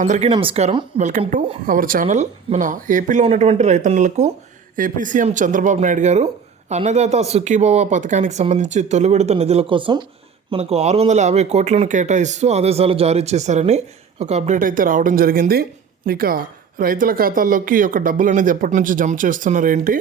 అందరికీ నమస్కారం. Welcome to our channel. మన ఏపీలో ఉన్నటువంటి రైతన్నలకు ఏపీ సీఎం చంద్రబాబు నాయుడు గారు అన్నదాత సుఖీభావ పథకానికి సంబంధించి తొలి విడత నిధుల కోసం మనకు ఆరు వందల యాభై కోట్లను కేటాయిస్తూ ఆదేశాలు జారీ చేశారని ఒక అప్డేట్ అయితే రావడం జరిగింది. ఇక రైతుల ఖాతాల్లోకి ఈ యొక్క డబ్బులు అనేది ఎప్పటి నుంచి జమ చేస్తున్నారు ఏంటి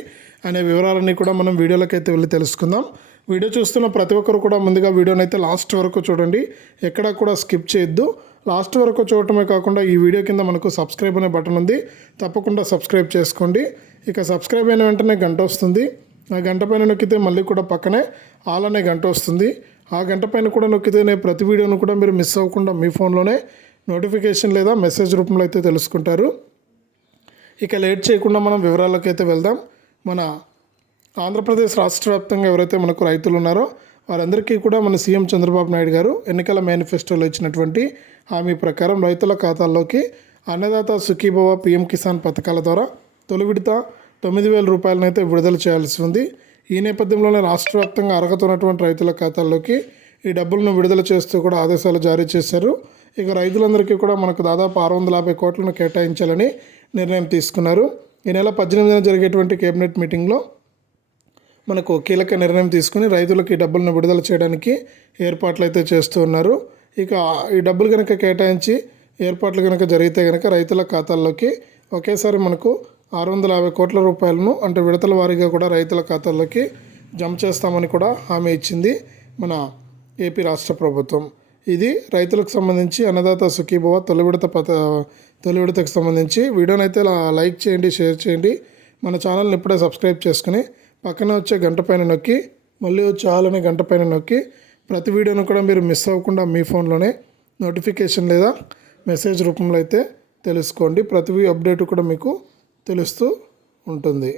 అనే వివరాలన్నీ కూడా మనం వీడియోలోకి అయితే వెళ్ళి తెలుసుకుందాం. వీడియో చూస్తున్న ప్రతి ఒక్కరు కూడా ముందుగా వీడియోని అయితే లాస్ట్ వరకు చూడండి. ఎక్కడా కూడా స్కిప్ చేయొద్దు. లాస్ట్ వరకు చూడటమే కాకుండా ఈ వీడియో కింద మనకు సబ్స్క్రైబ్ అనే బటన్ ఉంది. తప్పకుండా సబ్స్క్రైబ్ చేసుకోండి. ఇక సబ్స్క్రైబ్ అయిన వెంటనే గంట వస్తుంది. ఆ గంట పైన నొక్కితే మళ్ళీ కూడా పక్కనే ఆల్ అనే గంట వస్తుంది. ఆ గంట పైన కూడా నొక్కితేనే ప్రతి వీడియోను కూడా మీరు మిస్ అవ్వకుండా మీ ఫోన్లోనే నోటిఫికేషన్ లేదా మెసేజ్ రూపంలో అయితే తెలుసుకుంటారు. ఇక లేట్ చేయకుండా మనం వివరాల్లోకి అయితే వెళ్దాం. మన ఆంధ్రప్రదేశ్ రాష్ట్ర వ్యాప్తంగా ఎవరైతే మనకు రైతులు ఉన్నారో వారందరికీ కూడా మన సీఎం చంద్రబాబు నాయుడు గారు ఎన్నికల మేనిఫెస్టోలో ఇచ్చినటువంటి హామీ ప్రకారం రైతుల ఖాతాల్లోకి అన్నదాత సుఖీభవ పిఎం కిసాన్ పథకాల ద్వారా తొలి విడత తొమ్మిది వేల రూపాయలనైతే విడుదల చేయాల్సి ఉంది. ఈ నేపథ్యంలోనే రాష్ట్ర వ్యాప్తంగా అర్హత ఉన్నటువంటి రైతుల ఖాతాల్లోకి ఈ డబ్బులను విడుదల చేస్తూ కూడా ఆదేశాలు జారీ చేశారు. ఇక రైతులందరికీ కూడా మనకు దాదాపు ఆరు వందల యాభై కోట్లను కేటాయించాలని నిర్ణయం తీసుకున్నారు. ఈ నెల పద్దెనిమిదిన జరిగేటువంటి కేబినెట్ మీటింగ్లో మనకు కీలక నిర్ణయం తీసుకుని రైతులకు ఈ డబ్బులను విడుదల చేయడానికి ఏర్పాట్లు అయితే చేస్తూ ఉన్నారు. ఇక ఈ డబ్బులు కనుక కేటాయించి ఏర్పాట్లు కనుక జరిగితే కనుక రైతుల ఖాతాల్లోకి ఒకేసారి మనకు ఆరు వందల యాభై కోట్ల రూపాయలను అంటే విడతల వారీగా కూడా రైతుల ఖాతాల్లోకి జమ చేస్తామని కూడా హామీ ఇచ్చింది మన ఏపీ రాష్ట్ర ప్రభుత్వం. ఇది రైతులకు సంబంధించి అన్నదాత సుఖీభవ తొలి విడత పథ తొలి విడతకు సంబంధించి. వీడియోనైతే అయితే లైక్ చేయండి షేర్ చేయండి. మన ఛానల్ని ఇప్పుడే సబ్స్క్రైబ్ చేసుకుని పక్కన వచ్చే గంట పైన నొక్కి మళ్ళీ వచ్చే ఆల్ అనే గంట పైన నొక్కి ప్రతి వీడియోను కూడా మీరు మిస్ అవ్వకుండా మీ ఫోన్లోనే నోటిఫికేషన్ లేదా మెసేజ్ రూపంలో అయితే తెలుసుకోండి. ప్రతి అప్డేట్ కూడా మీకు తెలుస్తూ ఉంటుంది.